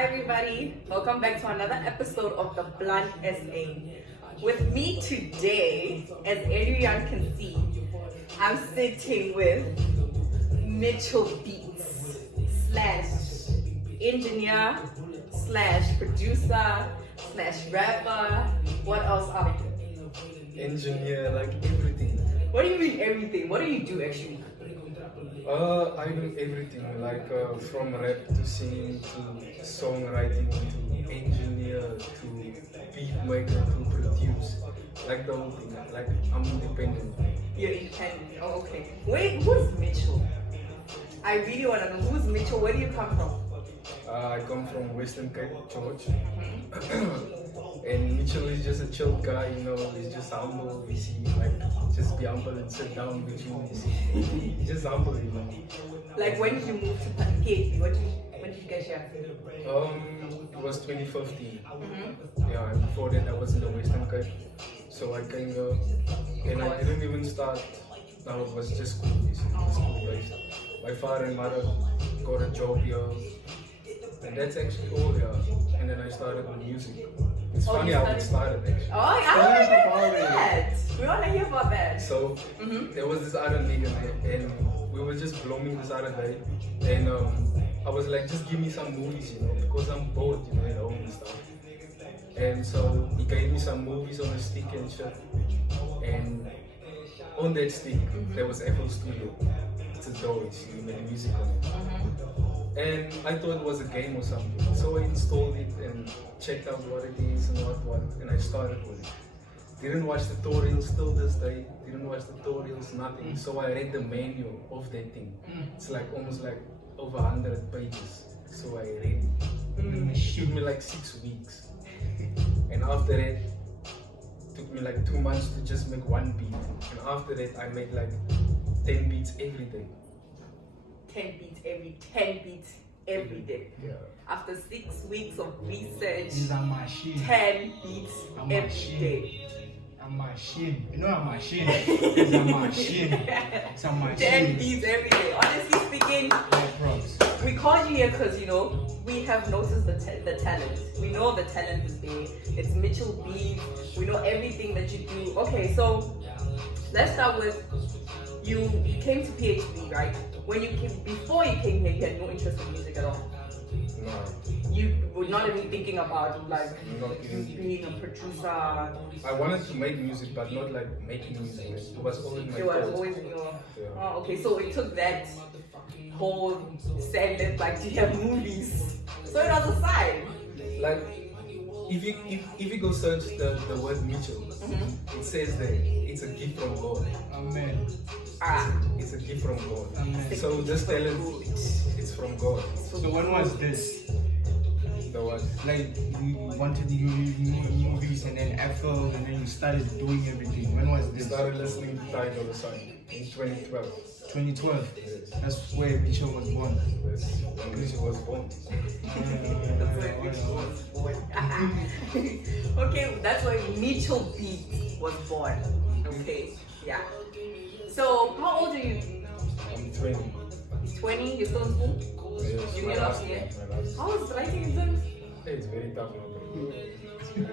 Hi everybody, welcome back to another episode of the Blunt SA. With me today, as everyone can see, I'm sitting with Mitchell Beatz / engineer / producer / rapper. What else are you? Engineer, like everything. What do you mean everything? What do you do actually? I do everything, like from rap to singing to songwriting to engineer to beat maker to produce, like the whole thing. Like I'm independent. You're independent. Oh, okay. Wait, who's Mitchell? I really want to know who's Mitchell. Where do you come from? I come from Western Cape, George. And Mitchell is just a chill guy, you know, he's just humble, he's like, just be humble and sit down with you, he's just humble, you know. Like when did you move to PhD? When did you get here? It was 2015. Yeah, and before that I was in the Western Cape. So I came here, and I didn't even start, no, it was just school, school based. My father and mother got a job here, and that's actually all, yeah. And then I started with music. It's funny how it started actually. Oh, I want to hear about that. We want to hear about that. So there was this other nigga and we were just blooming this other day, and I was like, just give me some movies, you know, because I'm bored, you know, at home and stuff. And so he gave me some movies on a stick and shit. And on that stick there was FL Studio. It's a DAW, you made music on it. And I thought it was a game or something. So I installed it and checked out what it is and what, and I started with it. Didn't watch tutorials till this day, didn't watch tutorials, nothing. So I read the manual of that thing. It's like almost like over 100 pages. So I read it. It took me like 6 weeks. And after that, it took me like 2 months to just make one beat. And after that, I made like 10 beats every day. 10 beats every day. Yeah. After 6 weeks of research, These are machine. 10 beats I'm every machine. day. I'm machine. You know I'm machine. It's a machine. It's a machine. 10 beats every day. Honestly speaking, Yeah, props. we called you here because, you know, we have noticed the talent. We know the talent is there. It's Mitchell Beatz. We know everything that you do. Okay, so let's start with you came to PhD, right? Before you came here, you had no interest in music at all. No. You were not even thinking about like Not even being a producer. I wanted to make music, but not like making music. It was always my It was thought. always in your. Yeah. Oh, okay. So it took that whole segment like to have movies. So it was a side. Like, if you go search the word Mitchell, it says that it's a gift from God. Amen. It's a gift from God. Amen. So this talent, it's from God. So when was this? The what? Like you wanted to do movies and then FL and then you started doing everything. When was I this? started listening to Tidal the Sun in 2012. 2012. Yes. That's where Mitchell was born. That's when Mitchell was born. Okay, that's why Mitchell Beatz was born. Okay, yeah. So how old are you? I'm 20. 20? You're still in school? Yes, You my get last up year. here? My last year. How is writing exams? Hey, it's very tough. It's very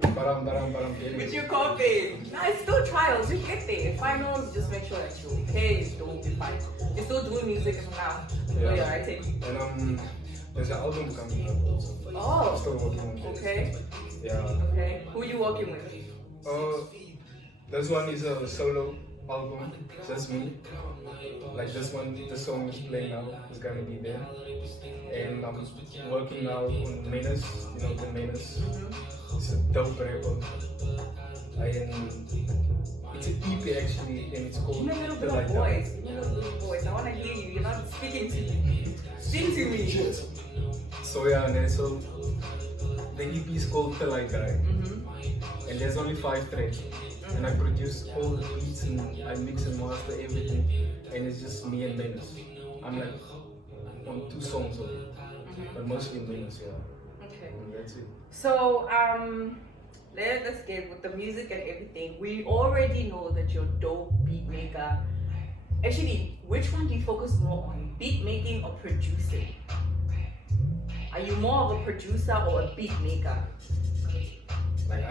tough. But I'm getting With it. your COVID. Nah, it's still trials. You get there. Finals, just make sure that you're okay. You still be fine. You're still doing music now. Yeah. Oh, yeah, writing. And there's an album coming up also. I'm Oh, still working on it. okay. Yeah. Okay. Who are you working with? This one is a solo album, just me. Like this one, the song is playing now, is gonna be there. And I'm working now on Menace, you know the Menace. It's a dope rapper. It's an EP actually, and it's called Give me a little bit Till I of Die. voice. Give me a little bit of voice. I want to hear you. You're not speaking to me. Sing to me. So yeah, and then so the EP is called Till I Die. And there's only 5 tracks. And I produce all the beats and I mix and master everything. And it's just me and Menace. I'm like on 2 songs of it. But mostly Menace, yeah. Okay. And that's it. So, let's get with the music and everything. We already know that you're a dope beat maker. Actually, which one do you focus more on? Beat making or producing? Are you more of a producer or a beat maker? Like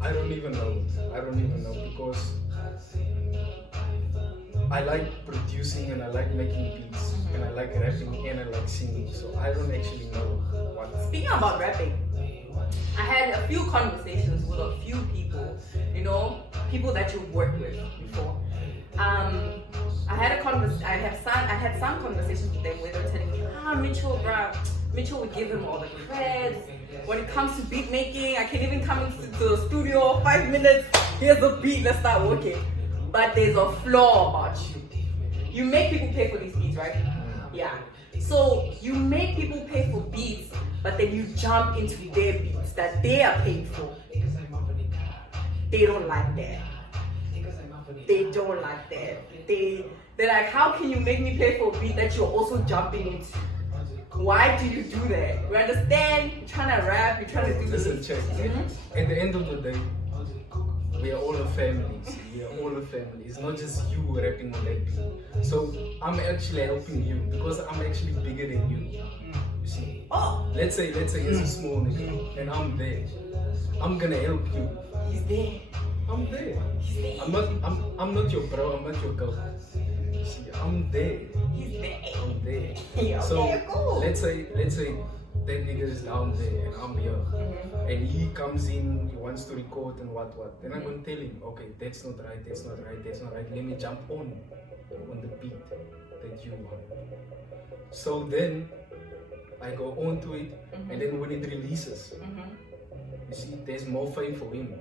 I don't even know. I don't even know because I like producing and I like making beats and I like rapping and I like singing. So I don't actually know what. Speaking about rapping, I had a few conversations with a few people, you know, people that you've worked with before. I had some conversations with them where they were telling me, Mitchell, bruh, Mitchell would give him all the creds. When it comes to beat making, I can even come into the studio, 5 minutes, here's a beat, let's start working. But there's a flaw about you. You make people pay for these beats, right? Yeah. So you make people pay for beats, but then you jump into their beats that they are paying for. They don't like that. They don't like that. They're like, how can you make me pay for a beat that you're also jumping into? Why do you do that? You understand? You're trying to rap, you're trying to do this. Listen, check. At the end of the day, we are all a family. We are all a family. It's not just you rapping on that beat. So I'm actually helping you because I'm actually bigger than you. You see? Oh, Let's say it's a small nigga and I'm there. I'm gonna help you. he's there. I'm there. He's there. I'm not your bro, I'm not your girl. You see, I'm there. He's there. I'm there. Okay, So cool. let's say that nigga is down there and I'm here. And he comes in, he wants to record and what. Then I'm gonna tell him, okay, that's not right. Let me jump on the beat that you want. So then I go on to it, and then when it releases, you see, there's more fame for him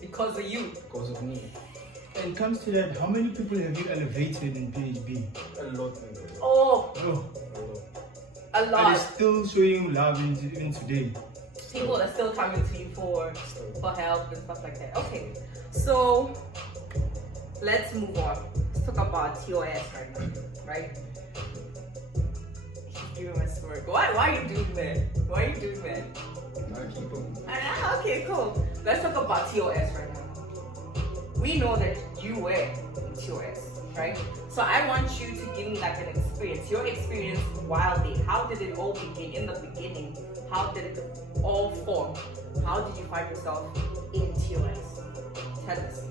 Because of you. because of me. When it comes to that, how many people have you elevated in PHB? A lot, nigga. Oh, Oh, A lot. a and lot. it's still showing you love even today. People are still coming to you for help and stuff like that. Okay, so let's move on. Let's talk about TOS right now, right? Give him a smirk. Why are you doing that? Why are you doing that? I keep him. Okay, cool. Let's talk about TOS right now. We know that you were in TOS, right? So I want you to give me like an experience, your experience while there. How did it all begin in the beginning? How did it all form? How did you find yourself in TOS? Tell us.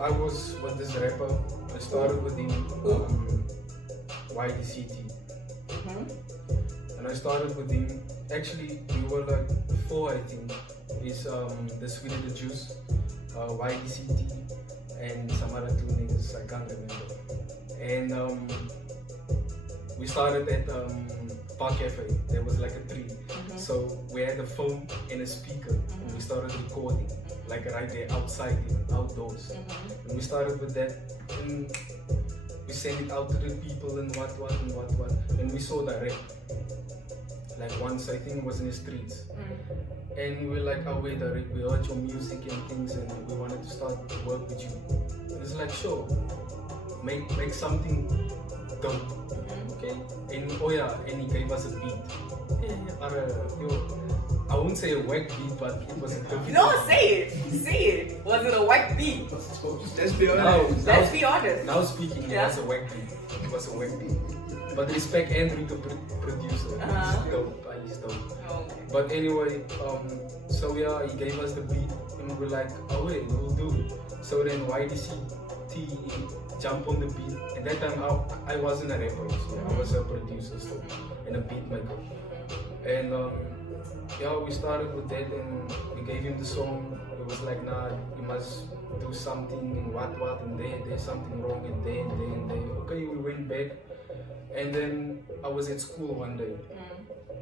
I was with this rapper. I started with him, YDCT. And I started with him. Actually, we were like 4, I think. It's the Sweeter the Juice, YDCT, and some other 2 niggas, I can't remember. And we started at Park Cafe. There was like a tree. So we had a phone and a speaker, and we started recording, like right there outside, outdoors. And we started with that, and we sent it out to the people and what. And we saw direct. Like once, I think it was in the streets. And we were like, oh wait, Derek, we heard your music and things, and we wanted to start to work with you. And it's like, sure, make something dope, okay? And oh yeah, and he gave us a beat. I won't say a whack beat, but it was a dope beat. No, say it. Was it a whack beat? Let's be honest. Let's be honest. Now speaking, it was a whack beat. It was a whack beat. But respect Andrew, the producer. He's dope. Okay. But anyway, so yeah, he gave us the beat, and we were like, oh wait, we'll do it. So then YDCT jumped on the beat. At that time, I wasn't a rapper, so I was a producer still, and a beat maker. And yeah, we started with that, and we gave him the song. It was like, nah, you must do something, and what, and there's something wrong, and there. Okay, we went back, and then I was at school one day.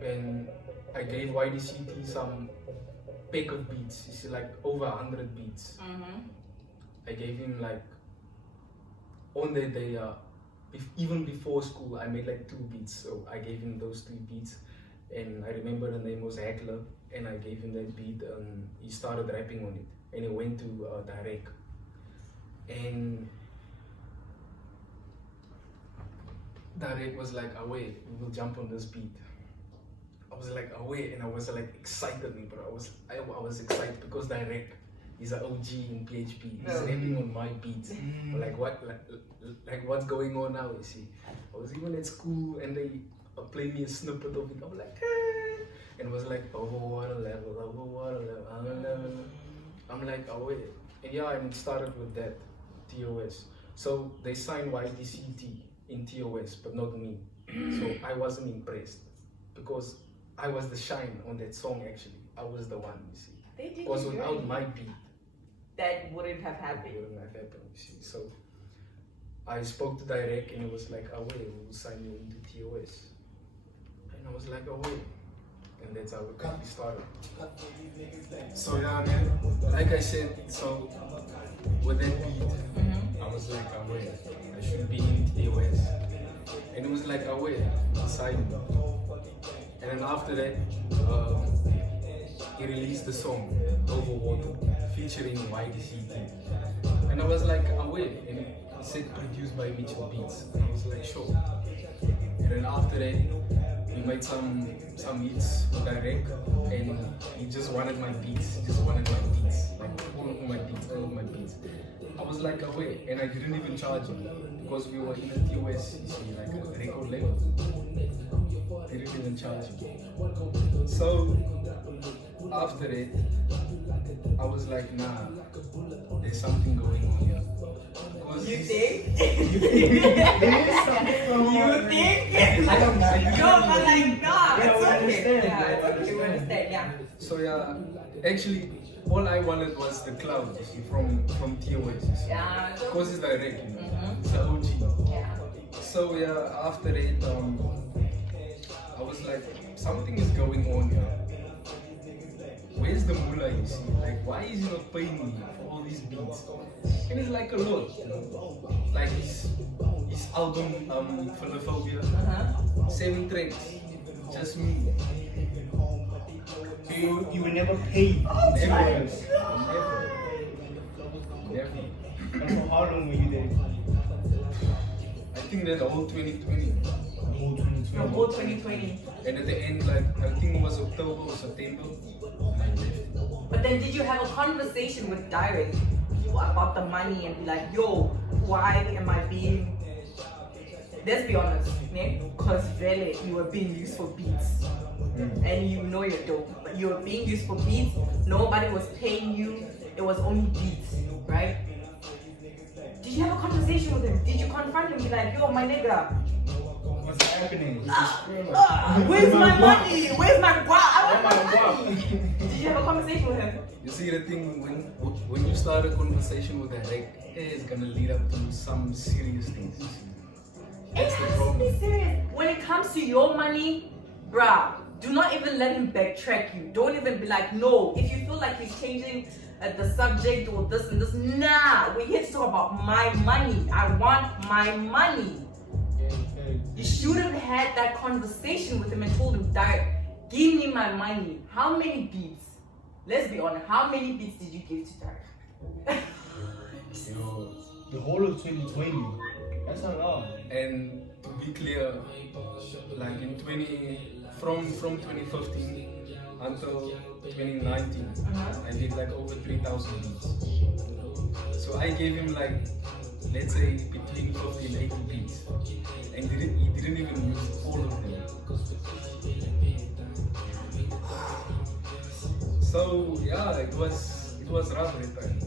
And I gave YDCT some pack of beats. You see, like over 100 beats. I gave him like on that day, even before school, I made like 2 beats. So I gave him those 2 beats, and I remember the name was Heckler, and I gave him that beat. And he started rapping on it, and he went to Direct, and Direct was like, "Oh wait, we will jump on this beat." I was like, oh wait, and I was like excited, bro. I was excited because Direct is an OG in PHP. He's rapping on my beats. Like what's going on now? You see, I was even at school, and play me a snippet of it. I'm like, eh. And it was like, over water level, other level. I'm like, oh wait. And yeah, and it started with that, TOS. So they signed YDCT in TOS, but not me. So I wasn't impressed because I was the shine on that song actually. I was the one, you see. They did Because it without great. my beat, That wouldn't have happened. it wouldn't have happened, you see. So I spoke to Direct and it was like, oh wait, we'll sign you into TOS. And I was like, oh wait. And that's how it got me started. So yeah, man, like I said, so with that beat, I was like, oh wait, I should be in TOS. And it was like, oh wait, sign me. And then after that, he released the song Over Water featuring YDCT. And I was like, oh wait, and he said produced by Mitchell Beatz. And I was like, sure. And then after that, we made some hits with Direct, and he just wanted my beats, like all of my beats. I was like, oh wait, and I didn't even charge him because we were in a TOS, you see, like a record label. Didn't even charge him. So after it, I was like, nah, there's something going on here. Because You think? You think? I don't know. No, but like, nah, Yeah, we it's okay. understand. Yeah, Yeah, it's we okay, we understand. understand, yeah. So yeah, actually, all I wanted was the cloud, you see, from TOS. You see. Yeah. Because it's Direct, you know, Mhm. it's a OG. Yeah. So yeah, after it, I was like, something is going on here. Where's the mullah, you see? Like, why is he not paying me for all these beats? And it's like a lot, you know? Like his album, Philophobia, 7 tracks, just me. You were never paid. Never. And for how long were you there? I think that the whole 2020. The whole 2020. From whole 2020. And at the end, like, I think it was October or September, I left. But then did you have a conversation with Direct about the money and be like, yo, why am I being, let's be honest, because really you were being used for beats. And you know you're dope, but you were being used for beats, nobody was paying you, it was only beats, right? Did you have a conversation with him? Did you confront him? Be like, yo, my nigga, What's happening? where's my money? Where's my guap? I want my money. Did you have a conversation with him? You see, the thing, when you start a conversation with Direct, it's gonna lead up to some serious things. You see. It That's the has to problem. be serious. When it comes to your money, bruh, do not even let him backtrack you. Don't even be like, no. If you feel like he's changing the subject or this and this, nah. We're here to talk about my money. I want my money. You should have had that conversation with him and told him, Direct, give me my money. How many beats? Let's be honest. How many beats did you give to Direct? Yo. The whole of 2020. That's a lot. And to be clear, like in from 2015 until 2019, I did like over 3,000 beats. So I gave him like, let's say between 50 and 80 beats, and he didn't even use all of them. So yeah, it was rough at times.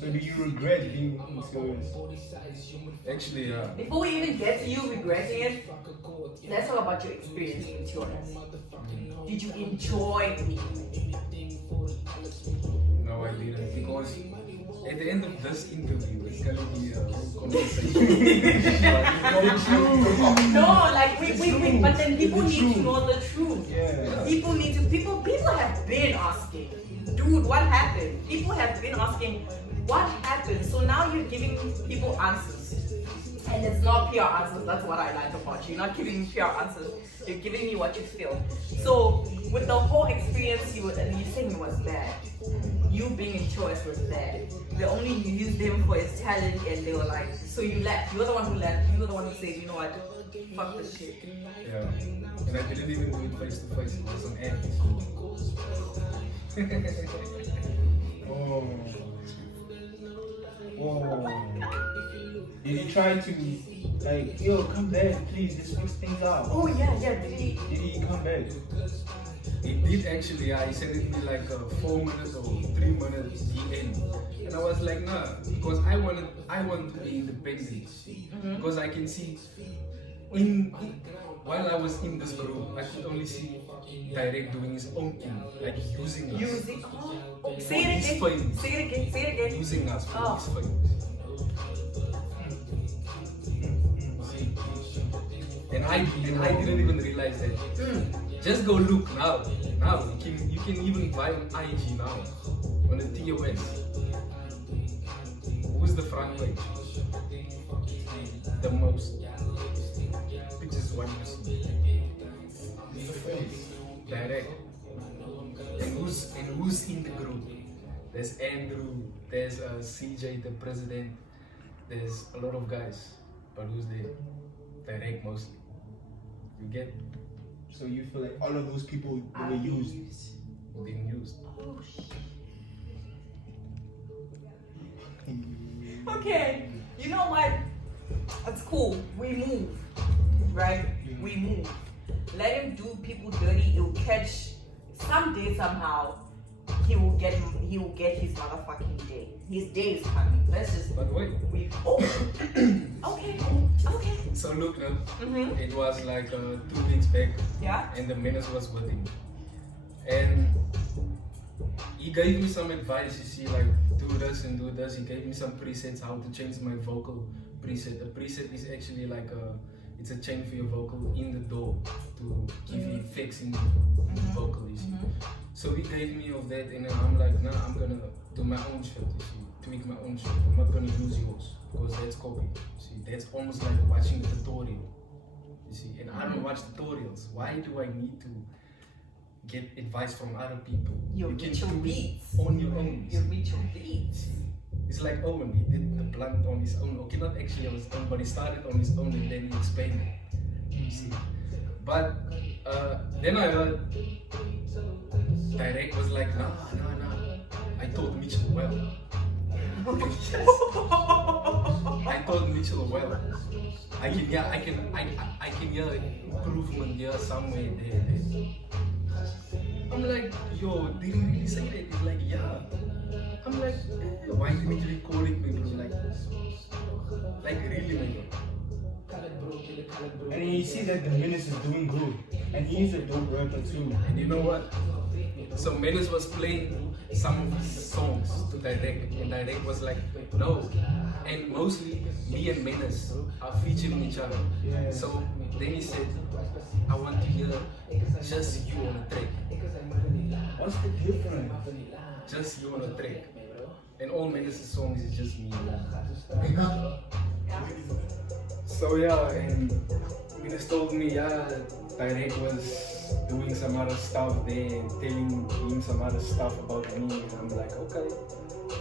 So do you regret being into Actually, yeah. Before we even get to you regretting it, let's talk about your experience with Jonas. Did you enjoy it? No, I didn't, because at the end of this interview, it's gonna be a whole conversation. No, like we, but then people need to know the truth. Yeah. People have been asking, dude, what happened? People have been asking, what happened? So now you're giving people answers. And it's not pure answers, that's what I like about you. You're not giving me pure answers, you're giving me what you feel. So with the whole experience, you saying it was bad. You being in choice was bad. They only used him for his talent and they were like, so you left. You're the one who left. You're the one who said, you know what, fuck this shit. Yeah. And I didn't even do it face to face, it was on air. Oh. Did he try to, like, yo, come back, please, let's fix things out? Oh yeah, did he? Did he come back? He did actually, yeah. He sent it me like 4 minutes or 3 minutes DM. And I was like, nah, because I want to be independent. Because I can see, while I was in this group, I could only see Direct doing his own thing, like using us. Say it his again. fame. Say it again. Say it again. Using us for his fame. And I didn't even realize that. Just go look now. Now you can even buy on IG now on the TOS. Who's the front page? The most. Which is one you see. Direct. And who's in the group? There's Andrew. There's CJ, the president. There's a lot of guys. But who's there? Direct mostly. You get? So you feel like all of those people were used? Being used. Oh shit. Okay, you know what? It's cool. We move, right? We move. Let him do people dirty. He'll catch someday somehow. He will get his motherfucking day. His day is coming. Let's just. But wait. Okay. So look now. It was like 2 weeks back. Yeah. And the menace was with him. And he gave me some advice, you see, like do this and do this. He gave me some presets how to change my vocal preset. The preset is actually like it's a change for your vocal in the door to give you effects in the vocal, you see. So he gave me of that, and then I'm like, nah, I'm gonna do my own shit, you see, tweak my own shit. I'm not gonna use yours because that's copy. See, that's almost like watching the tutorial, you see. And I don't watch tutorials. Why do I need to get advice from other people? You can get your do beats it on your own. You reach your beats. It's like Owen, he did the Blunt on his own. Okay, not actually on his own, but he started on his own and then he explained it. You see. But then I heard Direct was like, nah. I told Mitchell well. I told Mitchell well. I can hear improvement here somewhere there. I'm like, yo, did he really say that? He's like, yeah. I'm like, why didn't you record it, man, bro? Like really, man. And then you see that the Menace is doing good. And he's a dope rapper too. And you know what? So Menace was playing some of his songs to Direct, and Direct was like, no. And mostly me and Menace are featuring each other. Yeah. So then he said, I want to hear just you on a track. What's the difference? Just you on a track. And all Menace's songs is just me. So yeah, and Menace told me, yeah, Direct was doing some other stuff there and telling him some other stuff about me. And I'm like, okay,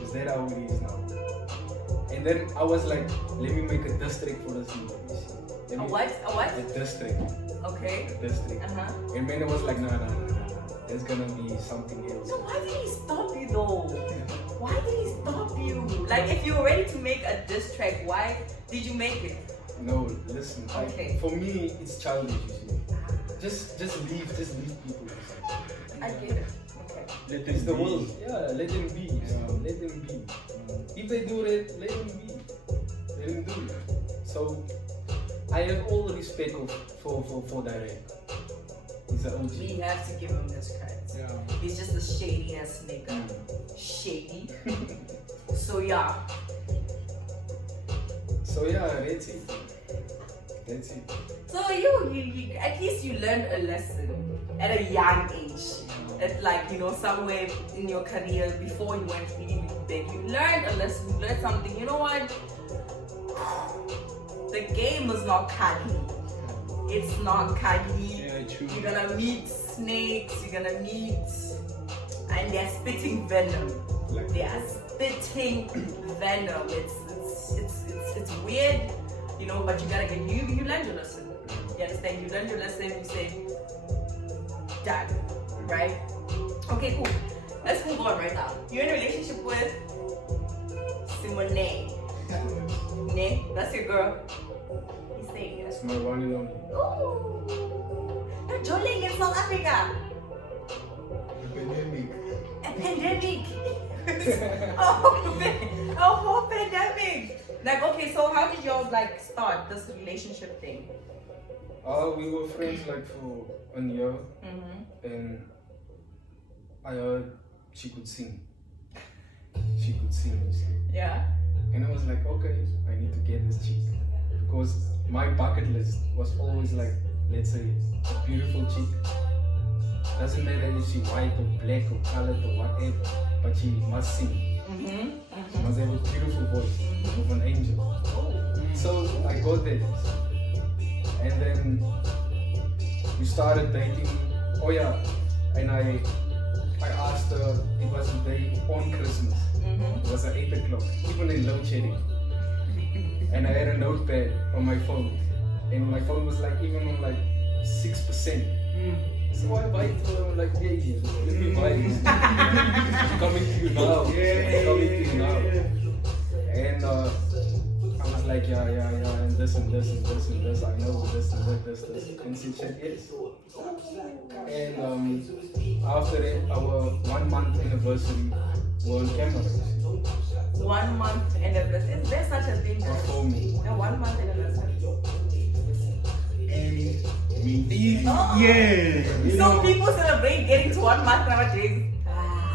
is that how it is now? And then I was like, let me make a diss track for this movie. A what? A diss track. Okay. A diss track. And Menace was like, nah. There's gonna be something else. So why did he stop you though? Why did he stop you? Like if you were ready to make a diss track, why did you make it? No, listen. Okay. For me, it's childish. You see. Just leave people. I get it. Okay. Let It's the them be. world. Yeah, let them be. Let them be. If they do that, let them be. Let them do it. So I have all the respect for Direct. He's an OG. We have to give him this credit. Yeah. He's just a shady ass nigga. Shady. So yeah. So yeah, that's it. That's it. So you at least you learned a lesson at a young age. At like, you know, somewhere in your career before you went really big. You learned a lesson, you learned something. You know what? The game is not cuddly. It's not cuddly. Yeah, true. You're gonna meet snakes, you're gonna meet, and they're spitting venom. They are spitting venom. It's weird, you know, but you gotta get you learned your lesson. You understand? You learned your lesson, you say, done, right? Okay, cool. Let's move on right now. You're in a relationship with Simone. Ne, that's your girl. He's saying yes. It's my one and only. Ooh. You're joining in South Africa. Pandemic. A pandemic. oh, pandemic. Like, okay, so how did y'all like start this relationship thing? We were friends like for a year, and I heard she could sing. She could sing, you see. Yeah. And I was like, okay, I need to get this chick. Because my bucket list was always like, let's say, a beautiful chick. Doesn't matter if she's white or black or colored or whatever, but she must sing. She must have a beautiful voice of an angel. So I got that. And then we started dating. Oh yeah, and I asked her, it was the day on Christmas. It was at 8 o'clock, even in load shedding. And I had a notepad on my phone. And my phone was like even on like 6%. So I write to her like, yeah, let me buy this. I'm coming to you now. I'm coming to you now. And I was like, yeah, and this and this and this and this. I know this and that, this. And she said yes. And after that, our 1 month anniversary was on camera. 1 month anniversary. Is there such a thing? For me. A 1 month anniversary. Yeah. So people celebrate getting to 1 month nowadays.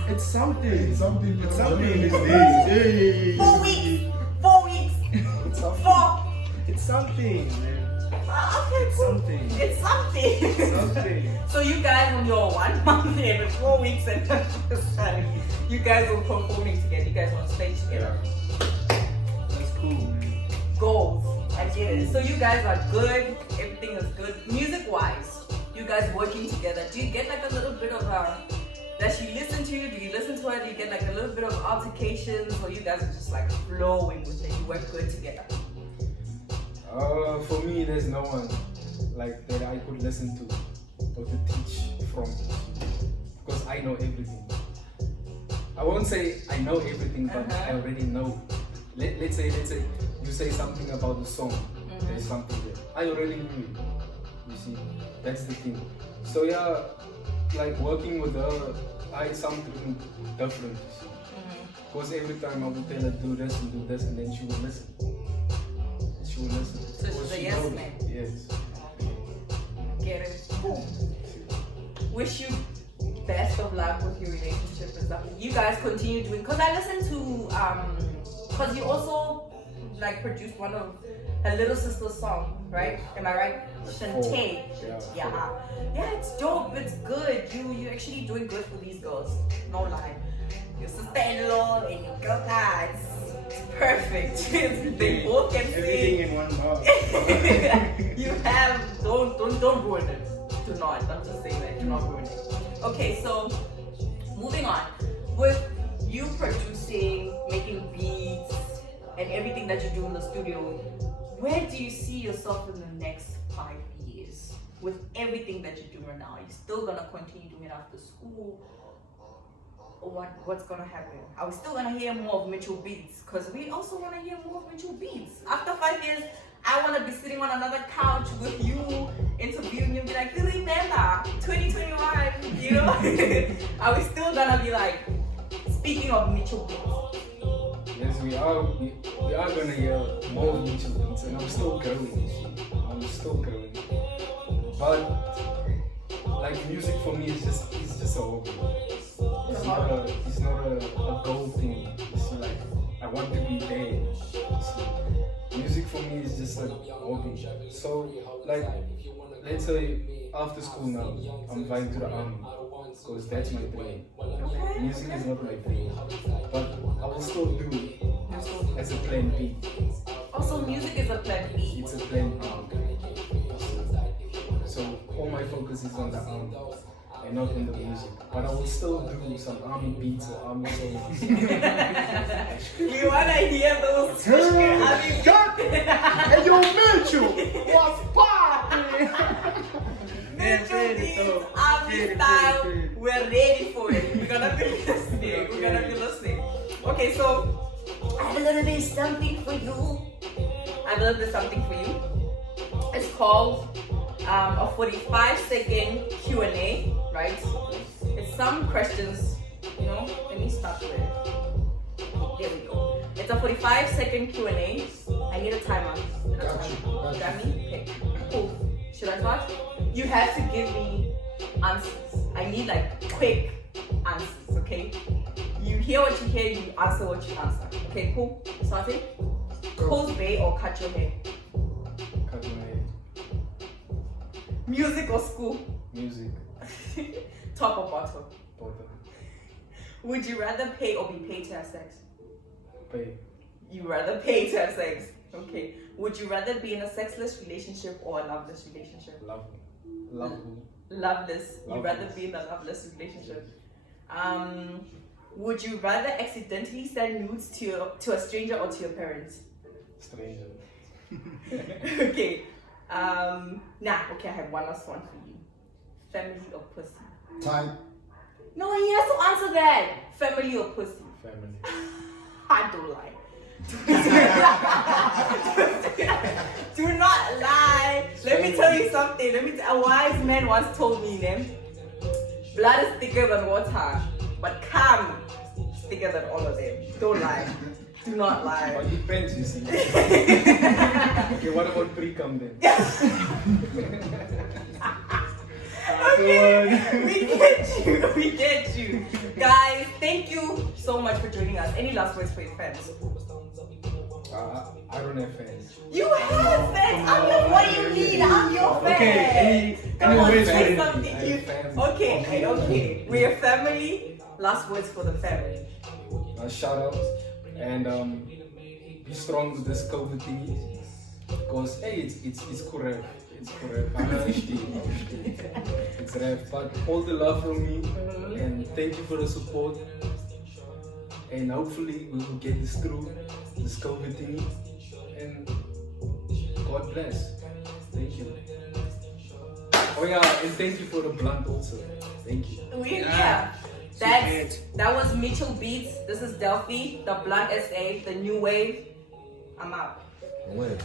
It's something. It's something these days. 4 weeks. 4 weeks. Four. It's something, man. Okay, It's cool. something. It's something. Something. So you guys on your 1 month and 4 weeks and you guys were performing together. You guys were on stage together. That's cool, man. Goals. I get it. So you guys are good. Everything is good. Music wise, you guys working together. Do you get like a little bit of does she listen to you? Do you listen to her? Do you get like a little bit of altercations, or you guys are just like flowing with it? You work good together. For me, there's no one like that I could listen to or to teach from, because I know everything. I won't say I know everything, but I already know. Let's say you say something about the song. There's something there. I already knew it. You see, that's the thing. So yeah, like working with her, I had something different. Because every time I would tell her do this, and then she would listen. She would listen. So she's a yes man. Yes. Get it? Cool. Wish you best of luck with your relationship and stuff. You guys continue doing, because I listened to because you also like produced one of her little sister's song, right? Am I right? Shantae. Yeah, it's dope, it's good. You actually doing good for these girls. No lie. Your sister-in-law and your girl guys. It's perfect. They both can Everything sing. in one bar. You have don't ruin it. Do not. I'm just saying that. Do not ruin it. Okay, so moving on. With you producing, making beats, and everything that you do in the studio, where do you see yourself in the next 5 years? With everything that you're doing now, are you still gonna continue doing it after school? Or what's gonna happen? Are we still gonna hear more of Mitchell Beatz? Because we also wanna hear more of Mitchell Beatz. After 5 years, I wanna be sitting on another couch with you, interviewing you, and be like, do you remember 2021? You know? Are we still gonna be like, speaking of Mitchell Beatz? Yes, we are gonna hear more Mitchell Beatz, and I'm still growing. But like music for me is just a hobby. It's not a goal thing. It's like I want to be there. Music for me is just a hobby. So like let's say after school now, I'm going to the army because that's my dream. Music is not my dream, but I will still do it as a plan B. Also, music is a plan B. It's a plan B. So all my focus is on the army and not on the music. But I will still do some army beats or army songs. We wanna hear those army Hey yo, Mitchell! What's poppin'? Mitchell Beatz, army style. We're ready for it. We're gonna be listening. Okay, so I have a little bit something for you. I believe there's something for you. It's called a 45-second Q&A, right? It's some questions, you know. Let me start with. There we go. It's a 45-second Q&A. I need a timer. Got you. Got me? Okay. Cool. Should I start? You have to give me answers. I need like quick answers, okay? You hear what you hear, you answer what you answer. Okay, cool? Starting? Pose bay or cut your hair? Cut my hair. Music or school? Music. Top or bottom? Bottom. Would you rather pay or be paid to have sex? Pay. You rather pay to have sex. Okay. Would you rather be in a sexless relationship or a loveless relationship? Love. Love. Loveless. You Loveless. rather be in a loveless relationship. Would you rather accidentally send nudes to a stranger or to your parents? Stranger. Okay. Okay, I have one last one for you. Family or pussy? Time. No, he has to answer that. Family or pussy? Family. I don't lie. Do not lie. Let me tell you something. A wise man once told me, blood is thicker than water, but cum is thicker than all of them. Don't lie. Do not lie. But it depends, you see. Okay, what about pre-cum then? Okay, we get you. Guys, thank you so much for joining us. Any last words for your fans? I don't have fans. You have fans. What do you need? I'm your fan. Okay, Come on, anyways, say wait. something. I have fans. Okay. We're a family. Last words for the family. Shout out and be strong with this COVID thingy. Because hey, it's correct. It's correct. I'm it's rap. But all the love from me and thank you for the support. And hopefully we will get this through, this COVID thingy. And God bless. Thank you. Oh yeah, and thank you for the blunt also. Thank you. Yeah. That was Mitchell Beatz. This is Delphi, the Blunt SA, the new wave. I'm out. Wait.